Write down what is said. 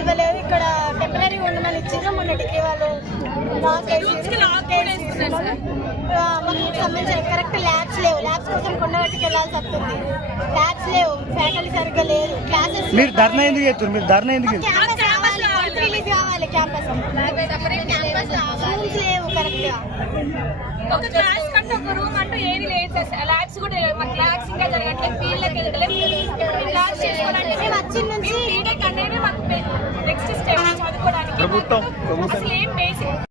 ఇవ్వలేదు. ఇక్కడ టెంపరీ ఉండమని ఇచ్చారు. మొన్న డిగ్రీ వాళ్ళు లాక్ వేసి లాక్ మాకు వీటికి సంబంధించిన కరెక్ట్ ల్యాబ్స్ లేవు. ల్యాబ్స్ కోసం కొండగట్టుకు వెళ్ళాల్సి వస్తుంది. ల్యాబ్స్ లేవు. ఫ్యాకల్టీ సరిగ్గా లేదు. క్లాసెస్ మీరు ధర్నా ఎందుకు చేస్తారు మీరు ధర్నా ఎందుకు? క్యాంపస్ కావాలి ఫస్ట్ రిలీజ్ కావాలి క్యాంపస్ రూమ్స్ లేవు కరెక్ట్గా. ఒక క్లాస్ కంటే ఒక రూమ్ అంటూ ఏది లేదు సార్. ల్యాబ్స్ కూడా లేవు. మాకు ల్యాబ్స్ ఇంకా జరగట్లేదు. ఫీల్డ్ లకి వెళ్ళట్లేదు. క్లాస్ చేసుకోవడానికి మేము వచ్చిన నుంచి బీటెక్ అనేది మాకు నెక్స్ట్ స్టెప్ చదువుకోవడానికి. ప్రభుత్వం- అసలు ఏం బేసిక్